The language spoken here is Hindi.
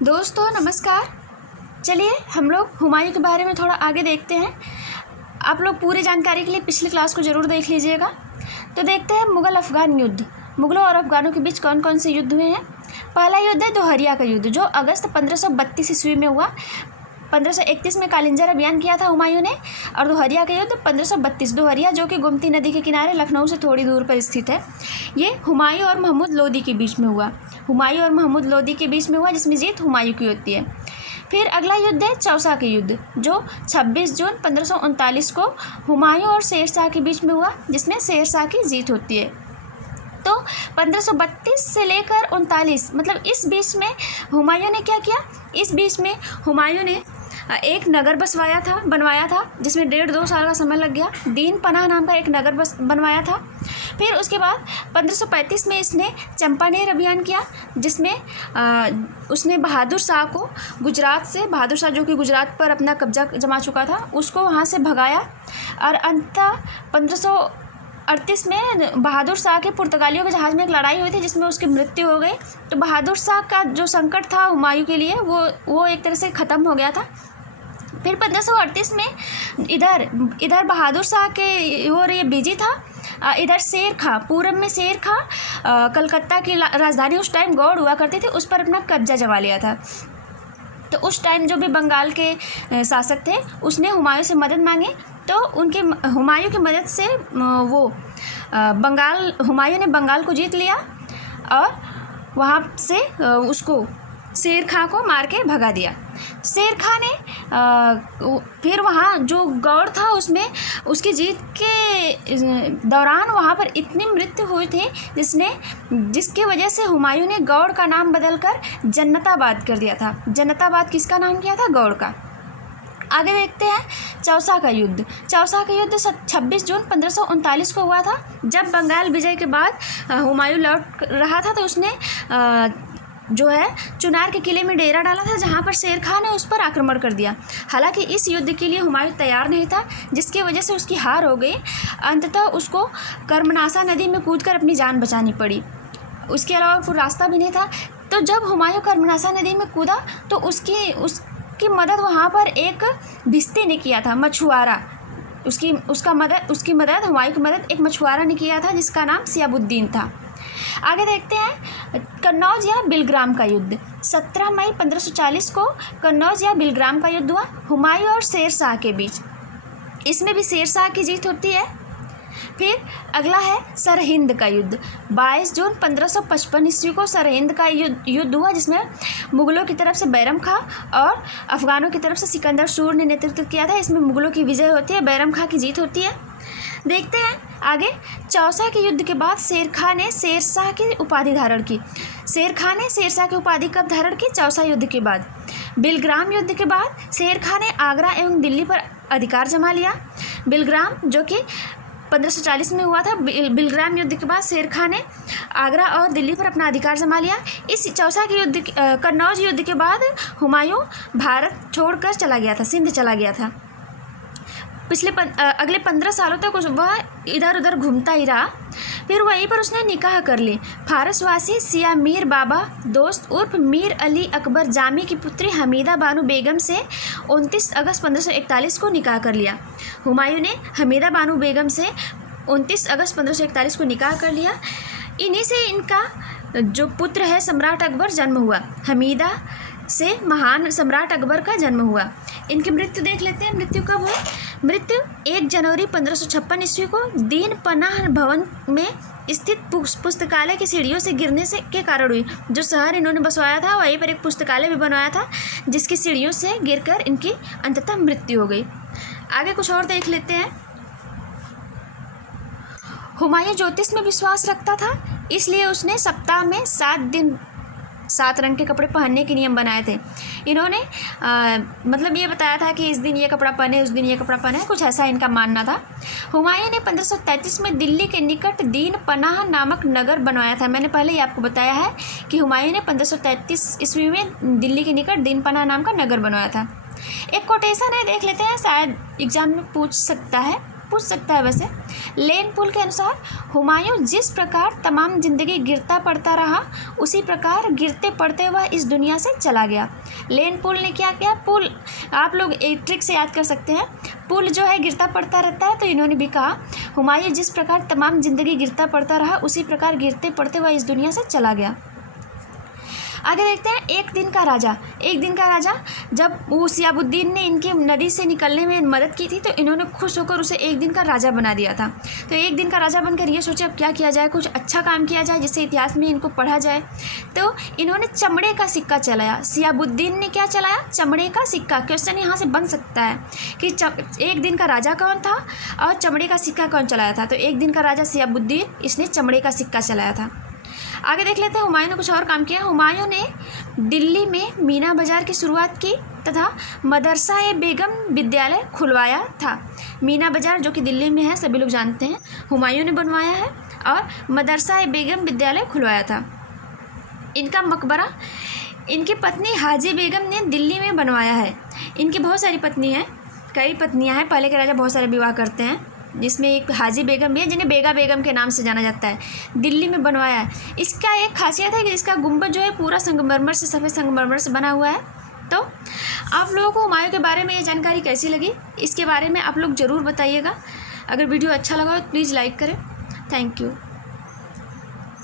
दोस्तों नमस्कार। चलिए हम लोग हुमायूं के बारे में थोड़ा आगे देखते हैं। आप लोग पूरी जानकारी के लिए पिछली क्लास को ज़रूर देख लीजिएगा। तो देखते हैं मुग़ल अफ़गान युद्ध। मुग़लों और अफ़गानों के बीच कौन कौन से युद्ध हुए हैं। पहला युद्ध है दोहरिया का युद्ध, जो अगस्त 1532 ईस्वी में हुआ। 1531 में कालिंजर अभियान किया था हुमायूं ने, और दोहरिया का युद्ध 1532। दोहरिया जो कि गोमती नदी के किनारे लखनऊ से थोड़ी दूर पर स्थित है, ये हुमायूं और महमूद लोदी के बीच में हुआ। हुमायूं और महमूद लोदी के बीच में हुआ, जिसमें जीत हुमायूं की होती है। फिर अगला युद्ध है चौसा के युद्ध, जो 26 जून 1539 को हुमायूं और शेरशाह के बीच में हुआ, जिसमें शेरशाह की जीत होती है। तो 1532 से लेकर 39, मतलब इस बीच में हुमायूं ने क्या किया। इस बीच में हुमायूं ने एक नगर बनवाया था, जिसमें 1.5-2 साल का समय लग गया। दीन पनाह नाम का एक नगर बनवाया था। फिर उसके बाद 1535 में इसने चंपानेर अभियान किया, जिसमें उसने बहादुर शाह को गुजरात से, बहादुर शाह जो कि गुजरात पर अपना कब्जा जमा चुका था, उसको वहाँ से भगाया। और अंततः 1538 में बहादुर शाह के पुर्तगालियों के जहाज़ में एक लड़ाई हुई थी, जिसमें उसकी मृत्यु हो गई। तो बहादुर शाह का जो संकट था हुमायूं के लिए, वो एक तरह से ख़त्म हो गया था। फिर 1538 में इधर बहादुर शाह के और ये बिजी था। इधर शेर खां, पूरब में शेर खां कलकत्ता की राजधानी उस टाइम गौड़ हुआ करती थी, उस पर अपना कब्जा जमा लिया था। तो उस टाइम जो भी बंगाल के शासक थे, उसने हुमायूं से मदद मांगी। तो हुमायूं की मदद से हुमायूं ने बंगाल को जीत लिया, और वहाँ से उसको शेर खां को मार के भगा दिया। शेर खां ने फिर वहाँ जो गौड़ था, उसमें उसकी जीत के दौरान वहाँ पर इतनी मृत्यु हुई थी जिसकी वजह से हुमायूं ने गौड़ का नाम बदलकर जन्नताबाद कर दिया था। जन्नताबाद किसका नाम किया था? गौड़ का। आगे देखते हैं चौसा का युद्ध। चौसा का युद्ध 26 जून 1539 को हुआ था। जब बंगाल विजय के बाद हुमायूं लौट रहा था, तो उसने जो है चुनार के किले में डेरा डाला था, जहां पर शेर खां ने उस पर आक्रमण कर दिया। हालांकि इस युद्ध के लिए हुमायूं तैयार नहीं था, जिसकी वजह से उसकी हार हो गई। अंततः उसको कर्मनासा नदी में कूदकर अपनी जान बचानी पड़ी। उसके अलावा कोई रास्ता भी नहीं था। तो जब हुमायूं कर्मनासा नदी में कूदा, तो उसकी मदद वहाँ पर एक भिश्ती ने किया था, मछुआरा। उसकी मदद हुमायूं की मदद एक मछुआरा ने किया था, जिसका नाम सियाबुद्दीन था। आगे देखते हैं कन्नौज या बिलग्राम का युद्ध। 17 मई 1540 को कन्नौज या बिलग्राम का युद्ध हुआ, हुमायूं और शेरशाह के बीच। इसमें भी शेरशाह की जीत होती है। फिर अगला है सरहिंद का युद्ध। 22 जून 1555 ईस्वी को सरहिंद का युद्ध हुआ, जिसमें मुग़लों की तरफ से बैरम खां और अफ़गानों की तरफ से सिकंदर सूर ने नेतृत्व किया था। इसमें मुग़लों की विजय होती है, बैरम खां की जीत होती है। देखते हैं आगे। चौसा के युद्ध के बाद शेर खां ने शेरशाह की उपाधि धारण की। शेर खां ने शेरशाह की उपाधि कब धारण की? चौसा युद्ध के बाद। बिलग्राम युद्ध के बाद शेर खां ने आगरा एवं दिल्ली पर अधिकार जमा लिया। बिलग्राम जो कि 1540 में हुआ था। बिलग्राम युद्ध के बाद शेर खां ने आगरा और दिल्ली पर अपना अधिकार जमा लिया। इस चौसा के युद्ध, कन्नौज युद्ध के बाद हुमायूं भारत छोड़कर चला गया था, सिंध चला गया था। अगले 15 सालों तक वह इधर उधर घूमता ही रहा। फिर वहीं पर उसने निकाह कर ली। फारसवासी सिया मीर बाबा दोस्त उर्फ मीर अली अकबर जामी की पुत्री हमीदा बानो बेगम से 29 अगस्त 1541 को निकाह कर लिया। हुमायूं ने हमीदा बानो बेगम से 29 अगस्त 1541 को निकाह कर लिया। इन्हीं से इनका जो पुत्र है सम्राट अकबर जन्म हुआ। हमीदा से महान सम्राट अकबर का जन्म हुआ। इनकी मृत्यु देख लेते हैं। मृत्यु कब हुई? मृत्यु 1 जनवरी 1556 ईस्वी को दीन पनाह भवन में स्थित पुस्तकालय की सीढ़ियों से गिरने के कारण हुई। जो शहर इन्होंने बसवाया था, वहीं पर एक पुस्तकालय भी बनवाया था, जिसकी सीढ़ियों से गिरकर इनकी अंततः मृत्यु हो गई। आगे कुछ और देख लेते हैं। हुमायूं ज्योतिष में विश्वास रखता था, इसलिए उसने सप्ताह में 7 दिन 7 रंग के कपड़े पहनने के नियम बनाए थे। इन्होंने मतलब ये बताया था कि इस दिन ये कपड़ा पहने, उस दिन ये कपड़ा पहने, कुछ ऐसा इनका मानना था। हुमायूं ने 1533 में दिल्ली के निकट दीन पनाह नामक नगर बनवाया था। मैंने पहले ही आपको बताया है कि हुमायूं ने 1533 ईस्वी में दिल्ली के निकट दीन पनाह नाम का नगर बनवाया था। एक कोटेशन है, देख लेते हैं, शायद एग्जाम में पूछ सकता है। पूछ सकता है वैसे। लेन पुल के अनुसार हुमायूं जिस प्रकार तमाम जिंदगी गिरता पड़ता रहा, उसी प्रकार गिरते पड़ते वह इस दुनिया से चला गया। लेन पुल ने क्या किया? पुल आप लोग एक ट्रिक से याद कर सकते हैं, पुल जो है गिरता पड़ता रहता है, तो इन्होंने भी कहा हुमायूं जिस प्रकार तमाम जिंदगी गिरता पड़ता रहा, उसी प्रकार गिरते पड़ते वह इस दुनिया से चला गया। आगे देखते हैं एक दिन का राजा। एक दिन का राजा, जब वो सियाबुद्दीन ने इनकी नदी से निकलने में मदद की थी, तो इन्होंने खुश होकर उसे एक दिन का राजा बना दिया था। तो एक दिन का राजा बनकर ये सोचा अब क्या किया जाए, कुछ अच्छा काम किया जाए जिससे इतिहास में इनको पढ़ा जाए। तो इन्होंने चमड़े का सिक्का चलाया। सियाबुद्दीन ने क्या चलाया? चमड़े का सिक्का। क्वेश्चन यहाँ से बन सकता है कि एक दिन का राजा कौन था और चमड़े का सिक्का कौन चलाया था? तो एक दिन का राजा सियाबुद्दीन, इसने चमड़े का सिक्का चलाया था। आगे देख लेते हैं हुमायूं ने कुछ और काम किया। हुमायूं ने दिल्ली में मीना बाज़ार की शुरुआत की तथा मदरसा-ए-बेगम विद्यालय खुलवाया था। मीना बाज़ार जो कि दिल्ली में है, सभी लोग जानते हैं, हुमायूं ने बनवाया है, और मदरसा-ए-बेगम विद्यालय खुलवाया था। इनका मकबरा इनकी पत्नी हाजी बेगम ने दिल्ली में बनवाया है। इनकी बहुत सारी पत्नी हैं, कई पत्नियां हैं। पहले के राजा बहुत सारे विवाह करते हैं, जिसमें एक हाजी बेगम भी है जिन्हें बेगा बेगम के नाम से जाना जाता है। दिल्ली में बनवाया है। इसका एक खासियत है कि इसका गुंबद जो है पूरा संगमरमर से, सफ़ेद संगमरमर से बना हुआ है। तो आप लोगों को हुमायूं के बारे में ये जानकारी कैसी लगी, इसके बारे में आप लोग ज़रूर बताइएगा। अगर वीडियो अच्छा लगा हो तो प्लीज़ लाइक करें। Thank you.